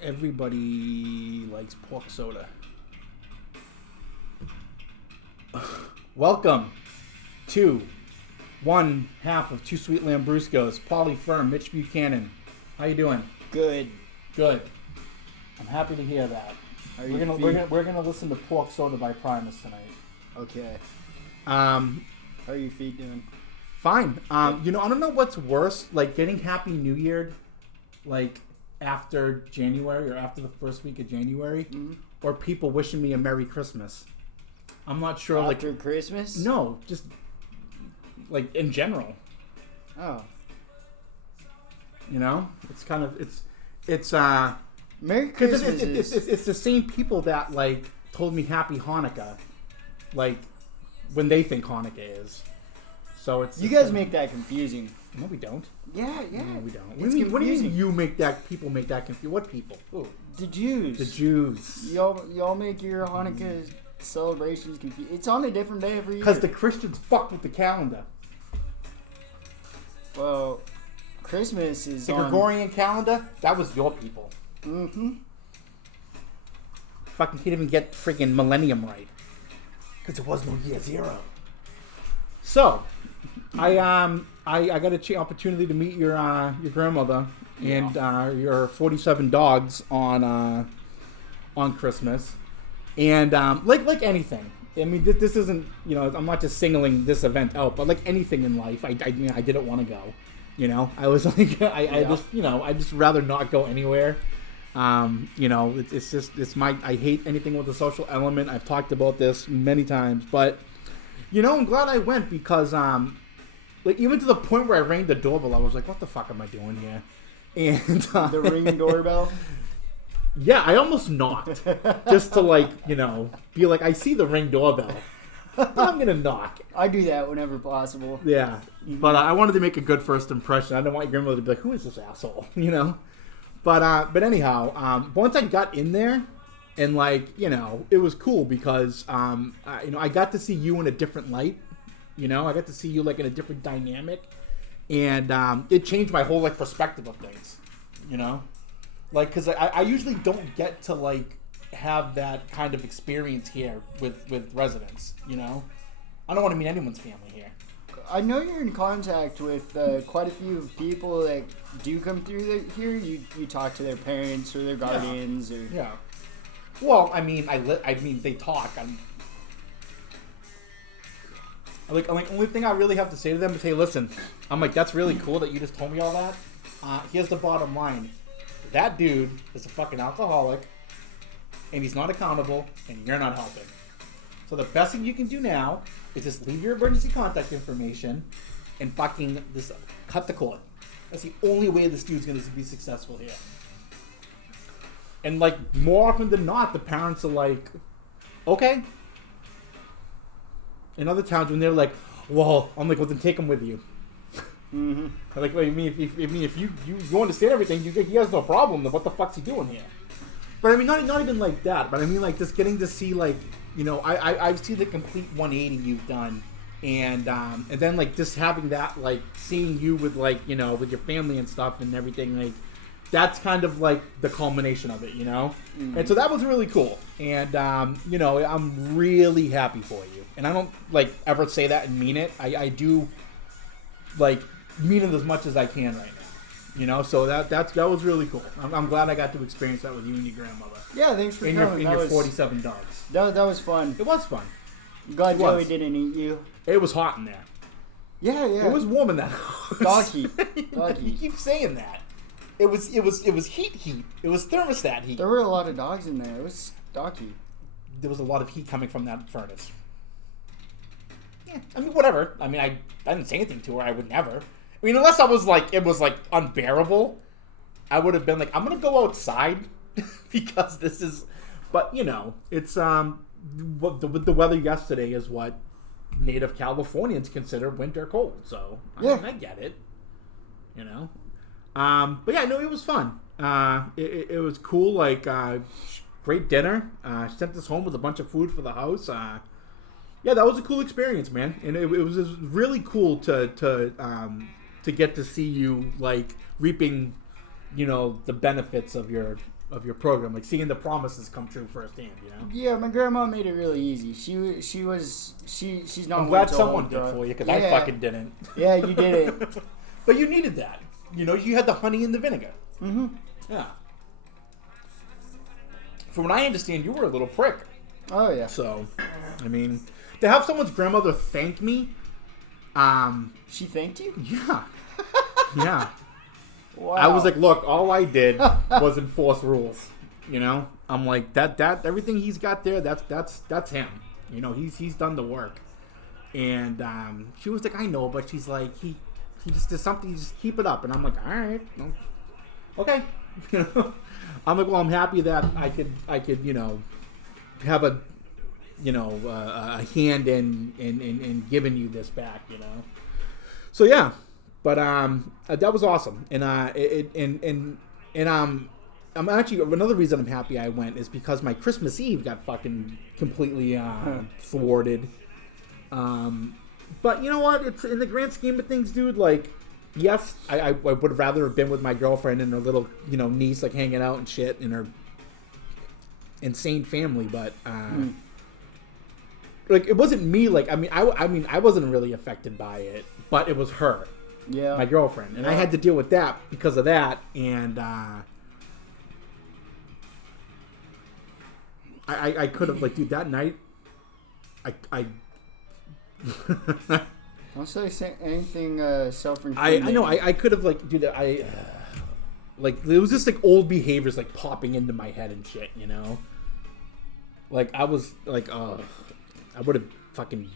Everybody likes pork soda. Welcome to one half of Two Sweet Lambruscos. Paulie Firm, Mitch Buchanan. How you doing? Good. Good. I'm happy to hear that. We're gonna listen to Pork Soda by Primus tonight. Okay. How are your feet doing? Fine. You know, I don't know what's worse, like getting Happy New Year, like after January or after the first week of January, or people wishing me a Merry Christmas. I'm not sure. After Christmas? No, just like in general. Oh. You know, it's kind of it's Merry Christmas. It's the same people that like told me Happy Hanukkah, like when they think Hanukkah is. So it's you guys make that confusing. No, we don't. Yeah. No, we don't. What do you mean you make that? People make that confusing? What people? Ooh. The Jews. The Jews. Y'all make your Hanukkah celebrations confusing. It's on a different day every year. Because the Christians fucked with the calendar. Well, Christmas is the Gregorian calendar. That was your people. Mm-hmm. Fucking can't even get freaking millennium right. Because there was no year zero. So, I got an opportunity to meet your grandmother and your 47 dogs on Christmas, and like anything. I mean, this isn't, you know, I'm not just singling this event out, but like anything in life, I didn't want to go. You know, I was like, I just rather not go anywhere. You know, I hate anything with a social element. I've talked about this many times, but you know, I'm glad I went because, like, even to the point where I rang the doorbell, I was like, what the fuck am I doing here? And the ring doorbell? Yeah, I almost knocked just to, like, you know, be like, I see the ring doorbell, but I'm going to knock. I do that whenever possible. Yeah, but I wanted to make a good first impression. I didn't want your grandmother to be like, who is this asshole, you know? But anyhow, once I got in there, and like, you know, it was cool because, you know, I got to see you in a different light. You know, I got to see you like in a different dynamic, and it changed my whole like perspective of things. You know, like because I usually don't get to like have that kind of experience here with residents. You know, I don't want to meet anyone's family here. I know you're in contact with quite a few people that do come through here. You talk to their parents or their guardians or yeah. Well, I mean, they talk. I'm like, only thing I really have to say to them is, hey, listen. I'm like, that's really cool that you just told me all that. Here's the bottom line: that dude is a fucking alcoholic, and he's not accountable, and you're not helping. So the best thing you can do now is just leave your emergency contact information, and fucking just cut the cord. That's the only way this dude's gonna be successful here. And, like, more often than not, the parents are like, okay. In other towns, when they're like, well, I'm like, well, then take him with you. Mm-hmm. Like, well, I mean, if you understand everything, he has no problem, then what the fuck's he doing here? But, I mean, not even like that. But, I mean, like, just getting to see, like, you know, I've seen the complete 180 you've done. And then, like, just having that, like, seeing you with, like, you know, with your family and stuff and everything, like, that's kind of like the culmination of it, you know? Mm-hmm. And so that was really cool. And, you know, I'm really happy for you. And I don't, like, ever say that and mean it. I do, like, mean it as much as I can right now. You know? So that was really cool. I'm glad I got to experience that with you and your grandmother. Yeah, thanks for coming. And your 47 dogs. That was fun. It was fun. I'm glad Joey didn't eat you. It was hot in there. Yeah. It was warm in that house. Dog heat. You keep saying that. It was heat. It was thermostat heat. There were a lot of dogs in there. It was dog heat. There was a lot of heat coming from that furnace. Yeah, I mean, whatever. I mean, I didn't say anything to her. I would never. I mean, unless it was like unbearable, I would have been like, I'm gonna go outside because this is. But you know, it's with the weather yesterday is what native Californians consider winter cold. So I mean, I get it. You know. But yeah, no, it was fun. It was cool. Like, great dinner. Sent us home with a bunch of food for the house. Yeah, that was a cool experience, man. And it was really cool to get to see you like reaping, you know, the benefits of your your program, like seeing the promises come true firsthand. Yeah, my grandma made it really easy. She's not. I'm glad someone did for you because I fucking didn't. Yeah, you did it. But you needed that. You had the honey and the vinegar. Mm-hmm. Yeah. From what I understand, you were a little prick. Oh yeah. So, I mean, to have someone's grandmother thank me. She thanked you? Yeah. Yeah. Wow. I was like, look, all I did was enforce rules. I'm like that everything he's got there, that's him. He's done the work. And she was like, I know, but she's like, he just does something, just keep it up. And I'm like, all right, okay. I'm like, well, I'm happy that I could have a hand in giving you this back. So yeah. But that was awesome, and I'm actually, another reason I'm happy I went is because my Christmas Eve got fucking completely thwarted. But you know what? It's in the grand scheme of things, dude. Like, yes, I would rather have been with my girlfriend and her little niece, like hanging out and shit, and her insane family. But like, it wasn't me. Like, I mean, I wasn't really affected by it, but it was her. Yeah, my girlfriend, and I had to deal with that because of that, and I could have, like, dude, that night, I don't say anything self-incriminating. I know I could have, like, dude, like, it was just like old behaviors like popping into my head and shit, like I was like, I would have fucking.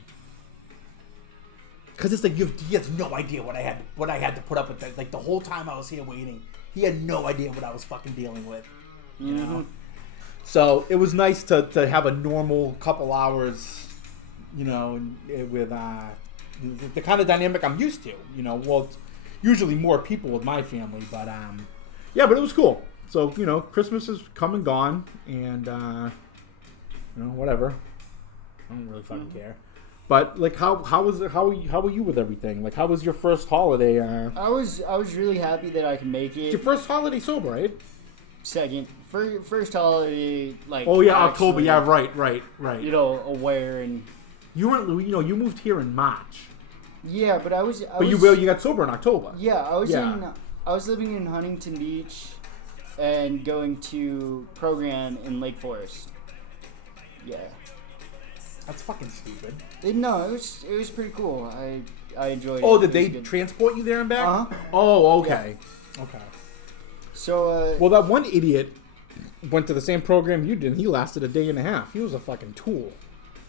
Because it's like, he has no idea what I had to put up with. Like, the whole time I was here waiting, he had no idea what I was fucking dealing with. So it was nice to have a normal couple hours, with the kind of dynamic I'm used to. Well, it's usually more people with my family, but yeah, but it was cool. So Christmas is come and gone, and whatever. I don't really fucking care. But like, how were you with everything? Like, how was your first holiday? I was really happy that I could make it. Your first holiday sober, right? Second, first holiday, like. Oh yeah, actually, October. Yeah, right. Aware and. You weren't. You moved here in March. Yeah, but I was. You got sober in October. Yeah, I was living in Huntington Beach, and going to program in Lake Forest. Yeah. That's fucking stupid. No, it was pretty cool. I enjoyed it. Oh, did they transport you there and back? Uh-huh. Oh, okay. Yeah. Okay. So, well, that one idiot went to the same program you did, and he lasted a day and a half. He was a fucking tool.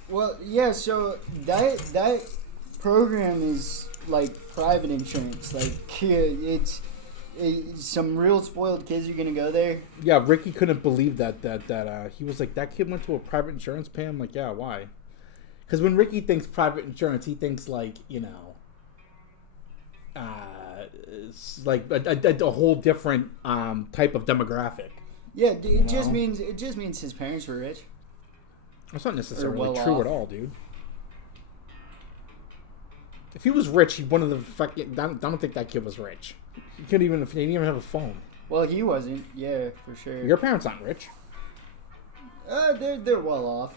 Well, yeah, so that program is like private insurance. Like, it's some real spoiled kids are gonna go there. Yeah, Ricky couldn't believe that he was like, that kid went to a private insurance pay. I'm like, yeah, why? Because when Ricky thinks private insurance, he thinks like, like a whole different type of demographic. Yeah, it just means his parents were rich. That's not necessarily true at all, dude. If he was rich, he wouldn't have fucking. I don't think that kid was rich. He didn't even have a phone. Well, he wasn't. Yeah, for sure. Your parents aren't rich. They're well off.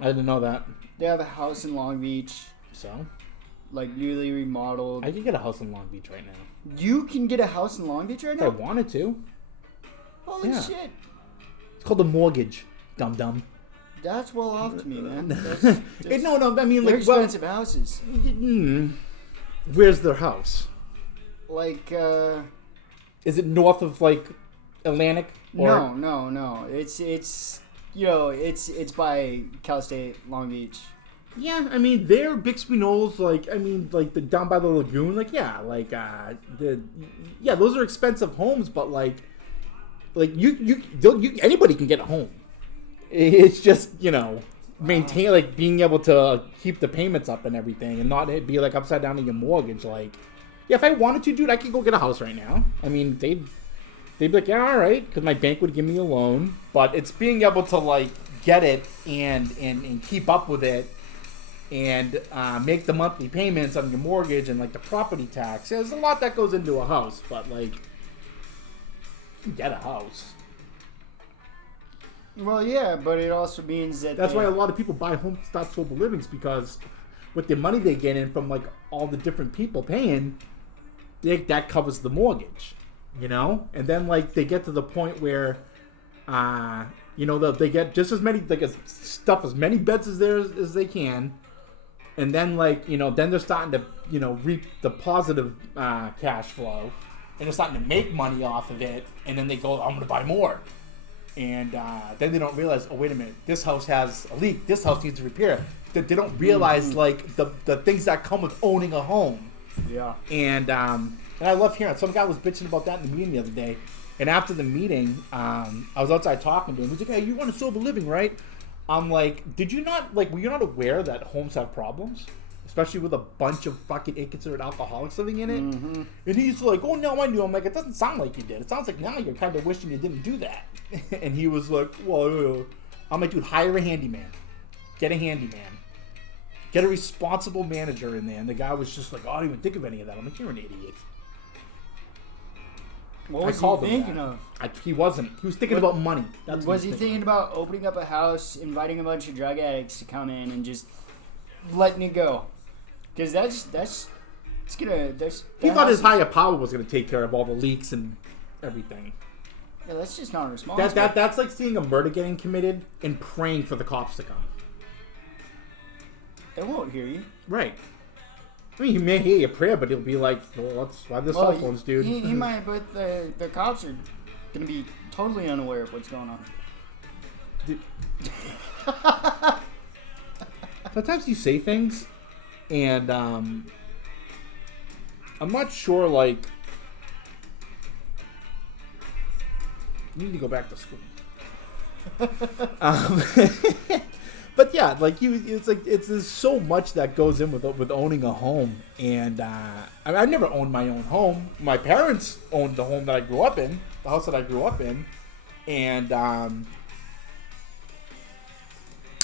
I didn't know that. They have a house in Long Beach. So? Like, newly remodeled. I could get a house in Long Beach right now. You can get a house in Long Beach right now? If I wanted to. Holy shit. It's called a mortgage, dum-dum. That's well off to me, man. No, I mean, they're like, expensive houses. Where's their house? Like, is it north of, like, Atlantic? Or? No. It's by Cal State, Long Beach. Yeah, I mean, they're Bixby Knolls, like, I mean, like, down by the lagoon, like, yeah, like, those are expensive homes, but, like anybody can get a home. It's just, maintain, like, being able to keep the payments up and everything and not be, like, upside down in your mortgage. Like, yeah, if I wanted to, dude, I could go get a house right now. I mean, they'd be like, yeah, all right, because my bank would give me a loan. But it's being able to, like, get it and keep up with it and make the monthly payments on your mortgage and, like, the property tax. There's a lot that goes into a house, but, like, you can get a house. Well, yeah, but it also means that That's why a lot of people buy home start sober livings, because with the money they get in from like all the different people paying, that covers the mortgage, you know. And then like they get to the point where, they get just as many as many beds as they can, and then then they're starting to reap the positive cash flow, and they're starting to make money off of it, and then they go, I'm going to buy more. And then they don't realize, oh, wait a minute, this house has a leak. This house needs a repair. They don't realize, the things that come with owning a home. Yeah. And I love hearing it. Some guy was bitching about that in the meeting the other day. And after the meeting, I was outside talking to him. He's like, hey, you want a sober living, right? I'm like, were you not aware that homes have problems? Especially with a bunch of fucking inconsiderate alcoholics living in it. Mm-hmm. And he's like, oh, no, I knew. I'm like, it doesn't sound like you did. It sounds like now you're kind of wishing you didn't do that. And he was like, well, I'm like, dude, hire a handyman. Get a handyman. Get a responsible manager in there. And the guy was just like, oh, I didn't even think of any of that. I'm like, you're an idiot. What was he thinking of? He wasn't. He was thinking about money. Was he thinking about opening up a house, inviting a bunch of drug addicts to come in, and just letting it go? Because he thought his higher power was gonna take care of all the leaks and everything. Yeah, that's just not responsible. That's like seeing a murder getting committed and praying for the cops to come. They won't hear you. Right. I mean, he may hear your prayer, but he'll be like, well, let's find the cell phones, dude. He might, but the cops are gonna be totally unaware of what's going on. Dude. Sometimes you say things, and I'm not sure, like, you need to go back to school. But yeah, like there's so much that goes in with owning a home, and I've never owned my own home. My parents owned the home that I grew up in, the house that I grew up in, and at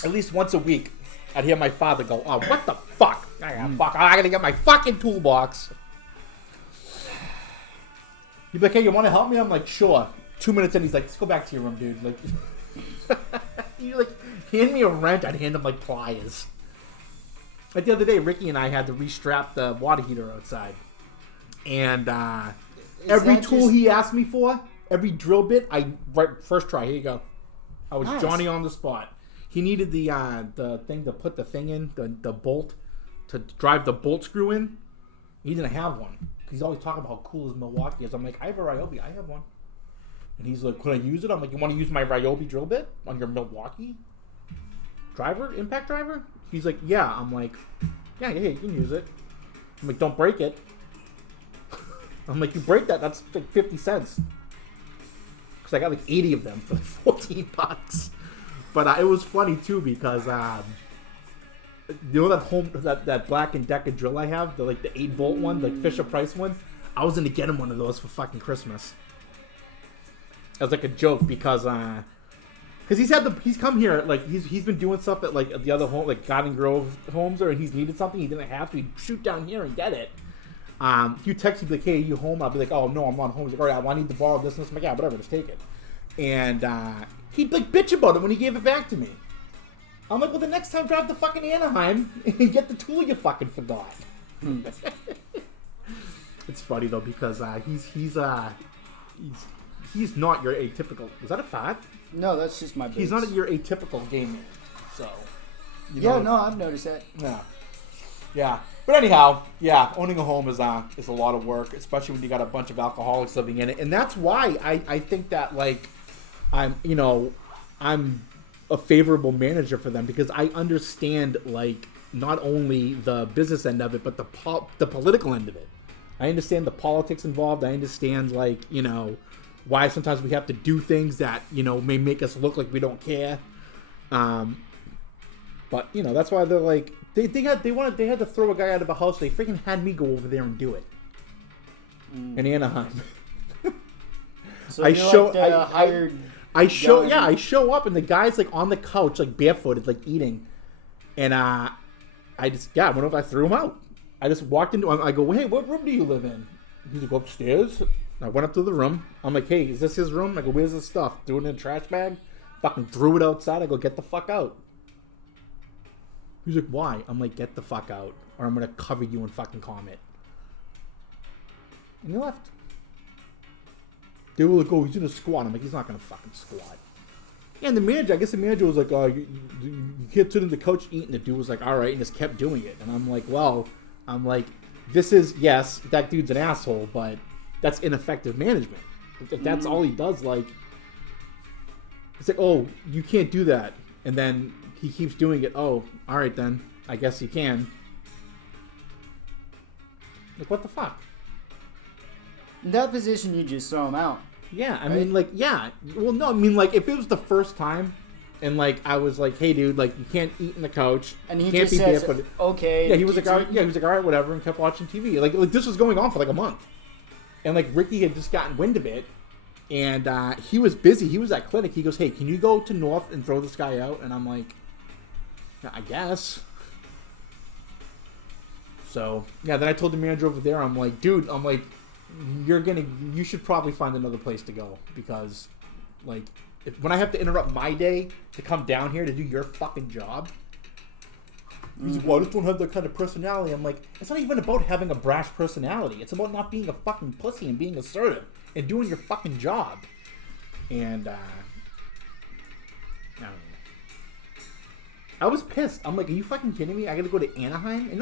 least once a week, I'd hear my father go, "Oh, what the fuck? I gotta get my fucking toolbox." He'd be like, "Hey, you want to help me?" I'm like, "Sure." 2 minutes in, he's like, "Let's go back to your room, dude." Like, you like hand me a wrench, I'd hand him like pliers. Like the other day, Ricky and I had to restrap the water heater outside, and every tool he asked me for, every drill bit, first try. Here you go. I was Johnny on the spot. He needed the thing to put the thing in, the bolt to drive the bolt screw in. He didn't have one. He's always talking about how cool his Milwaukee is. I'm like, I have a Ryobi. I have one. And he's like, could I use it? I'm like, you want to use my Ryobi drill bit on your Milwaukee impact driver? He's like, yeah. I'm like, yeah, you can use it. I'm like, don't break it. I'm like, you break that, that's like 50 cents. Because I got like 80 of them for like $14. But it was funny too because you know that Black & Decker drill I have, the 8-volt one, like Fisher Price one. I was gonna get him one of those for fucking Christmas. As like a joke because he's come here, like he's been doing stuff at like the other home, like Garden Grove homes, and he's needed something he didn't have to. He'd shoot down here and get it. You text me like, hey, are you home? I'll be like, oh no, I'm not home. He's like, all right, I need to borrow this. And I'm like, yeah, whatever, just take it. And he'd like bitch about it when he gave it back to me. I'm like, well, the next time drive to fucking Anaheim and get the tool you fucking forgot. It's funny though because he's not your atypical. Was that a fact? No, that's just my base. He's not your atypical gamer. So. No, I've noticed that. Yeah. But anyhow, yeah, owning a home is a lot of work, especially when you got a bunch of alcoholics living in it, and that's why I think that like I'm a favorable manager for them because I understand like not only the business end of it but the political end of it. I understand the politics involved. I understand like why sometimes we have to do things that may make us look like we don't care. But that's why they're like they had to throw a guy out of a house. They freaking had me go over there and do it in Anaheim. So I show up and the guy's like on the couch like barefooted like eating, and I went over. I threw him out. I just walked into. I go, hey, what room do you live in? He's like, upstairs. I went up to the room. I'm like, hey, is this his room? I go, where's his stuff? Threw it in a trash bag. Fucking threw it outside. I go, get the fuck out. He's like, why? I'm like, get the fuck out, or I'm gonna cover you in fucking comment. And he left. They were like, oh, he's in a squat. I'm like, he's not gonna fucking squat. Yeah, and the manager, I guess the manager was like, oh, you can't sit in the couch eating. The dude was like, all right, and just kept doing it. And I'm like, well, this is, yes, that dude's an asshole, but that's ineffective management. If that's all he does, like, it's like, oh, you can't do that. And then he keeps doing it. Oh, all right then. I guess you can. Like, what the fuck? In that position, you just throw him out. Yeah, I right? mean, like, yeah. Well, no, I mean, like, if it was the first time, and, like, I was like, hey, dude, like, you can't eat in the couch. And he can't just says, okay. Yeah, he was like, all right, whatever, and kept watching TV. Like, this was going on for, like, a month. And, like, Ricky had just gotten wind of it, and he was busy. He was at clinic. He goes, hey, can you go to North and throw this guy out? And I'm like, I guess. So, yeah, then I told the manager over there, I'm like, dude, you should probably find another place to go, because, like, when I have to interrupt my day to come down here to do your fucking job, he's like, well, I just don't have that kind of personality. I'm like, it's not even about having a brash personality. It's about not being a fucking pussy and being assertive and doing your fucking job. And, I don't know. I was pissed. I'm like, are you fucking kidding me? I gotta go to Anaheim? And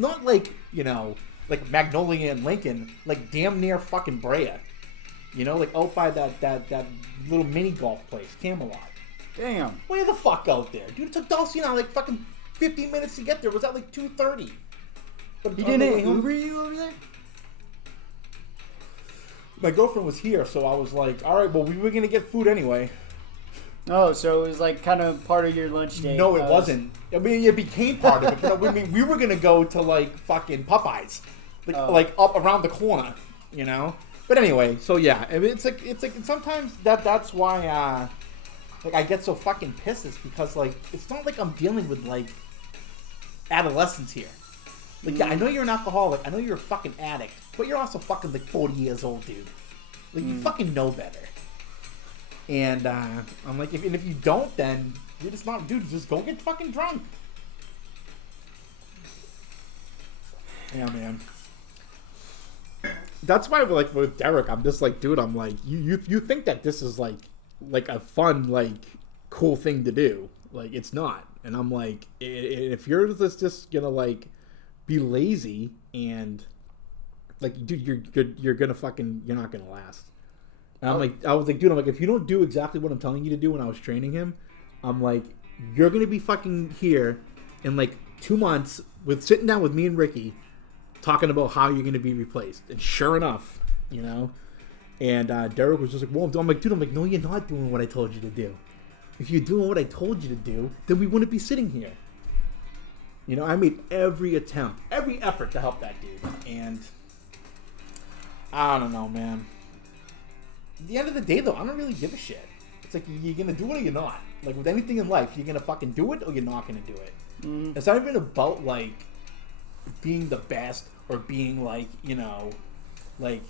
not like, you know, like Magnolia and Lincoln, like damn near fucking Brea. You know, like out by that little mini golf place, Camelot. Damn. Way the fuck out there. Dude, it took Dulcie and I like fucking 15 minutes to get there. It was at like 2:30. But he didn't Uber you over there? My girlfriend was here, so I was like, all right, well, we were going to get food anyway. Oh, so it was like kind of part of your lunch day. No, it wasn't. I mean, it became part of it. But I mean, we were going to go to like fucking Popeyes. Like up around the corner, you know? But anyway, so yeah, I mean, it's like sometimes that's why like I get so fucking pissed, is because like it's not like I'm dealing with like adolescents here. Like, yeah, I know you're an alcoholic, I know you're a fucking addict, but you're also fucking like 40 years old, dude. Like you fucking know better. And I'm like, if you don't, then you're just not, dude. Just go get fucking drunk. Yeah, man. That's why, like, with Derek, I'm just like, dude, I'm like, you think that this is like a fun, like, cool thing to do. Like, it's not. And I'm like, if you're just gonna, like, be lazy and, like, dude, you're gonna fucking, you're not gonna last. And I was like, dude, I'm like, if you don't do exactly what I'm telling you to do when I was training him, I'm like, you're gonna be fucking here in, like, 2 months with sitting down with me and Ricky, talking about how you're going to be replaced. And sure enough, you know, and Derek was just like, well, I'm like, dude, I'm like, no, you're not doing what I told you to do. If you're doing what I told you to do, then we wouldn't be sitting here. You know, I made every attempt, every effort to help that dude. And I don't know, man. At the end of the day, though, I don't really give a shit. It's like, you're going to do it or you're not. Like, with anything in life, you're going to fucking do it or you're not going to do it. Mm. It's not even about, like, being the best or being like, you know, like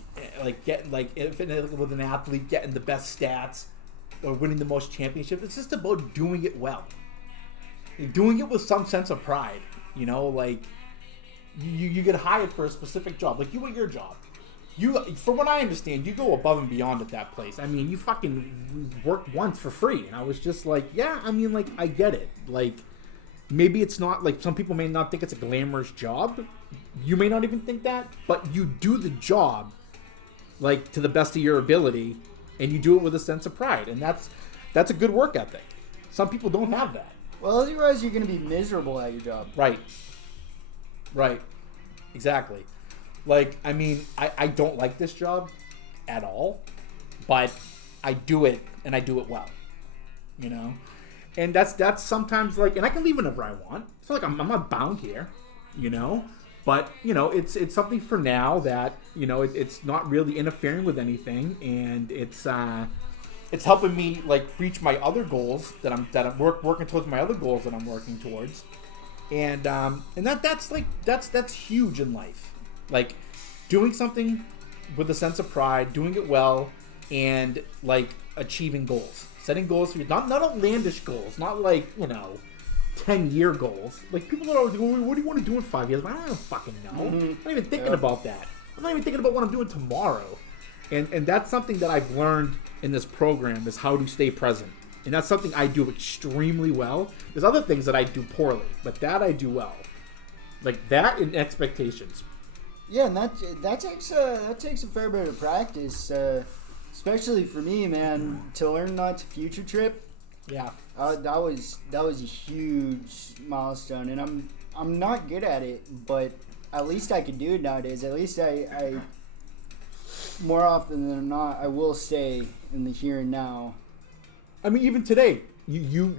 getting like with an athlete getting the best stats or winning the most championships. It's just about doing it well, doing it with some sense of pride. You know, like you get hired for a specific job, like you at your job. You, from what I understand, you go above and beyond at that place. I mean, you fucking worked once for free, and I was just like, yeah, I mean, like, I get it, like. Maybe it's not, like, some people may not think it's a glamorous job. You may not even think that. But you do the job, like, to the best of your ability. And you do it with a sense of pride. And that's a good work ethic. Some people don't have that. Well, otherwise you're going to be miserable at your job. Right. Right. Exactly. Like, I mean, I don't like this job at all. But I do it, and I do it well. You know? And that's sometimes like, and I can leave whenever I want. It's not like I'm not bound here, you know. But you know, it's something for now that, you know, it's not really interfering with anything, and it's helping me like reach my other goals that I'm working towards, my other goals that I'm working towards, and that's huge in life. Like doing something with a sense of pride, doing it well, and like achieving goals. Setting goals for you, not outlandish goals, not like 10-year goals. Like people are always going, "What do you want to do in 5 years?" I don't fucking know. I'm not even thinking about that. I'm not even thinking about what I'm doing tomorrow. And that's something that I've learned in this program is how to stay present. And that's something I do extremely well. There's other things that I do poorly, but that I do well. Like that and expectations. Yeah, and that takes a fair bit of practice, especially for me, man. To learn not to future trip. Yeah. That was a huge milestone, and I'm not good at it, but at least I can do it nowadays. At least I more often than not, I will stay in the here and now. I mean, even today, you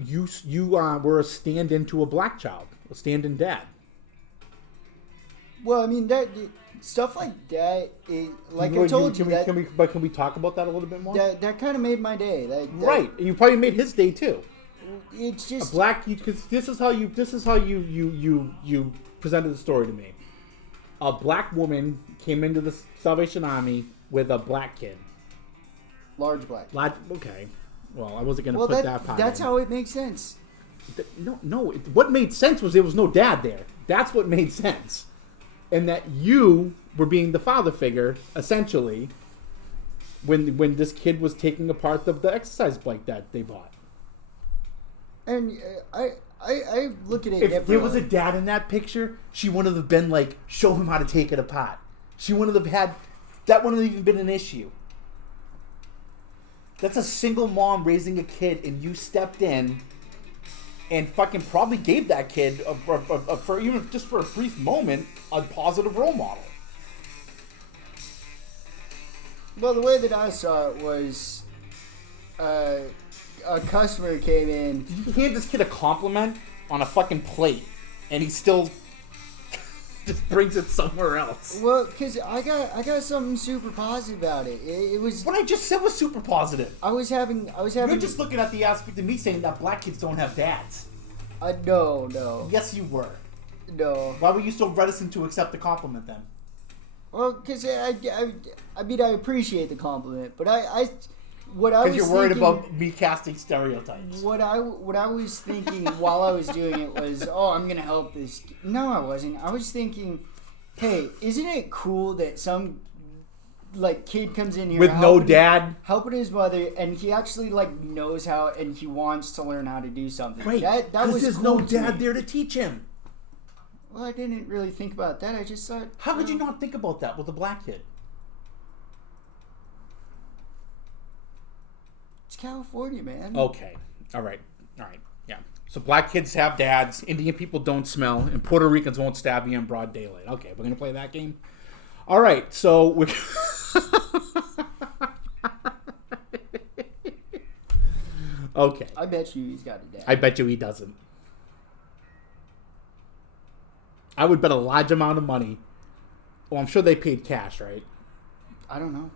were a stand-in to a black child, a stand-in dad. Well, I mean that stuff like that. I told you, can we talk about that a little bit more? That kind of made my day. Right, and you probably made his day too. It's just a black, because this is how you presented the story to me. A black woman came into the Salvation Army with a black kid. Large black. Okay. Well, I wasn't going to put that part That's in. how it makes sense. No. What made sense was there was no dad there. That's what made sense. And that you were being the father figure, essentially, when this kid was taking apart the exercise bike that they bought. And I look at it. If there was a dad in that picture, she wouldn't have been like, show him how to take it apart. She wouldn't have had, that wouldn't have even been an issue. That's a single mom raising a kid, and you stepped in and fucking probably gave that kid, for even just for a brief moment, a positive role model. Well, the way that I saw it was, a customer came in. You hand this kid a compliment on a fucking plate, and he still just brings it somewhere else. Well, because I got something super positive about it. It was what I just said was super positive. I was having. You're just looking at the aspect of me saying that black kids don't have dads. No. Yes, you were. No. Why were you so reticent to accept the compliment then? Well, because I mean I appreciate the compliment, but because you're worried about me casting stereotypes. What I was thinking while I was doing it was, I'm gonna help this. No, I wasn't. I was thinking, hey, isn't it cool that some kid comes in here with no dad, helping his mother, and he actually knows how, and he wants to learn how to do something. Right? That was there's cool no dad there to teach him. Well, I didn't really think about that. I just thought. How could you not think about that with a black kid? It's California, man. Okay. All right. Yeah. So black kids have dads, Indian people don't smell, and Puerto Ricans won't stab you in broad daylight. Okay, we're going to play that game? All right. So we're... Okay. I bet you he's got a dad. I bet you he doesn't. I would bet a large amount of money. Well, I'm sure they paid cash, right? I don't know.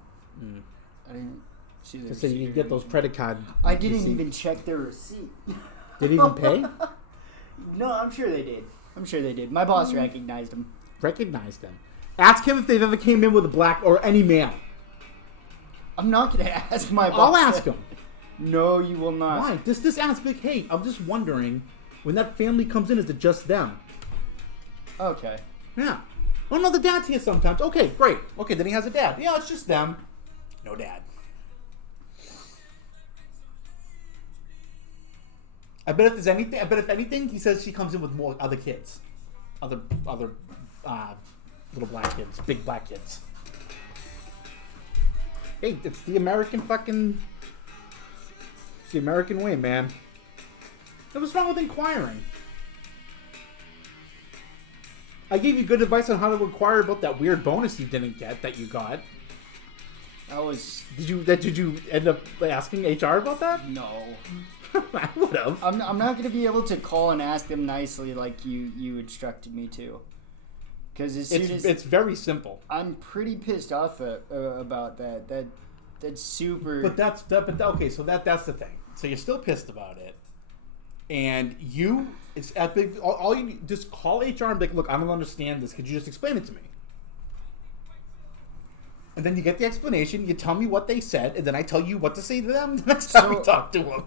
I didn't see the receipt. So you get those credit card. I didn't even check their receipt. Did he even pay? No, I'm sure they did. My boss recognized him. Recognized him. Ask him if they've ever came in with a black or any male. I'm not going to ask my boss. I'll ask him. No, you will not. Why? Just ask Big Hey. I'm just wondering, when that family comes in, is it just them? Okay. Yeah. Oh no, the dad's here sometimes. Okay, great. Okay, then he has a dad. Yeah, it's just them. No dad. I bet if anything, he says she comes in with more other kids, other little black kids, big black kids. Hey, it's the American it's the American way, man. What's wrong with inquiring? I gave you good advice on how to inquire about that weird bonus you didn't get that you got. Did you end up asking HR about that? No. I would have. I'm not going to be able to call and ask them nicely like you instructed me to. Because it's very simple. I'm pretty pissed off about that. That's super. Okay, so that's the thing. So you're still pissed about it, and it's epic. All you need, just call HR and be like, look, I don't understand this. Could you just explain it to me? and then you get the explanation. You tell me what they said, and then I tell you what to say to them the next time we talk to them.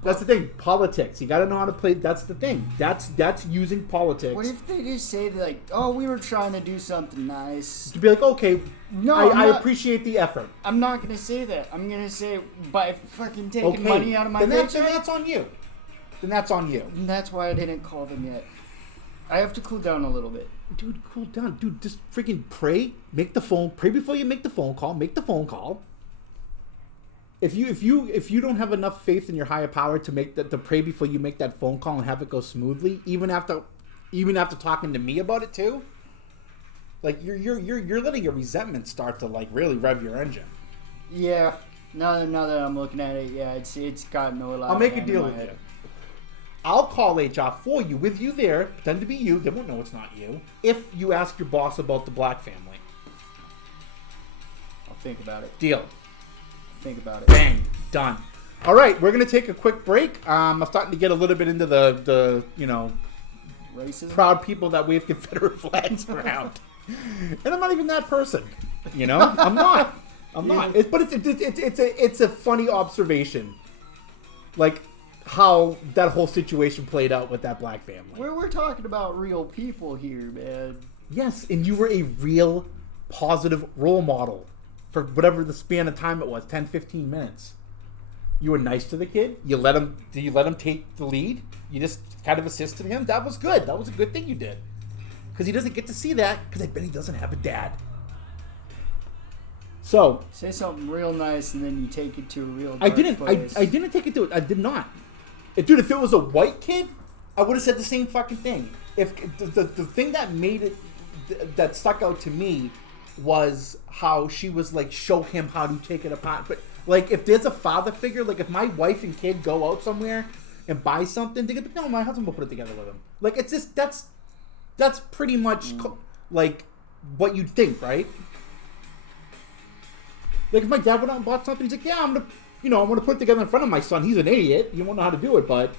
That's the thing. Politics. You got to know how to play. That's the thing. That's using politics. What if they just say like, "Oh, we were trying to do something nice." To be like, okay, no, I appreciate the effort. I'm not gonna say that. I'm gonna say by fucking taking money out of my paycheck. Then that's on you. Then that's on you. And that's why I didn't call them yet. I have to cool down a little bit. Dude, cool down. Dude, just freaking pray. Pray before you make the phone call. Make the phone call. If you don't have enough faith in your higher power to pray before you make that phone call and have it go smoothly, even after talking to me about it too, like you're letting your resentment start to like really rev your engine. Yeah. Now that I'm looking at it, yeah, it's gotten a lot. I'll make a deal with you. I'll call HR for you, with you there, pretend to be you. They won't know it's not you. If you ask your boss about the black family, I'll think about it. Deal. Think about it. Bang. Done. All right, we're gonna take a quick break. I'm starting to get a little bit into the racism, proud people that wave Confederate flags around, and I'm not even that person. I'm not. But it's a funny observation, like how that whole situation played out with that black family. We're talking about real people here, man. Yes, and you were a real positive role model for whatever the span of time it was, 10, 15 minutes. You were nice to the kid. Did you let him take the lead? You just kind of assisted him? That was good. That was a good thing you did. Because he doesn't get to see that, because I bet he doesn't have a dad. So say something real nice and then you take it to a real dark I didn't place. I didn't take it to it. I did not. Dude, if it was a white kid, I would have said the same fucking thing. If the thing that made it that stuck out to me was how she was like, show him how to take it apart. But like, if there's a father figure, like if my wife and kid go out somewhere and buy something, they could be, no, my husband will put it together with him. Like, it's just that's pretty much like what you'd think, right? Like if my dad went out and bought something, he's like, yeah, I'm gonna put it together in front of my son. He's an idiot. He won't know how to do it, but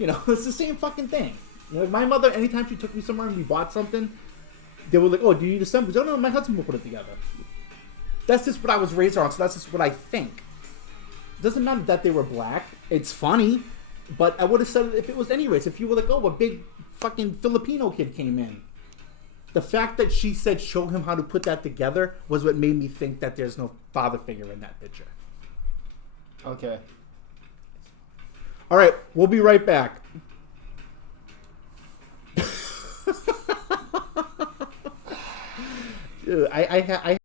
it's the same fucking thing. Like my mother, anytime she took me somewhere and we bought something, they were like, oh, do you need assemblies? Oh, no, my husband will put it together. That's just what I was raised on, so that's just what I think. It doesn't matter that they were black. It's funny, but I would have said it if it was anyways. If you were like, oh, a big fucking Filipino kid came in. The fact that she said show him how to put that together was what made me think that there's no father figure in that picture. Okay. All right, we'll be right back. Dude, I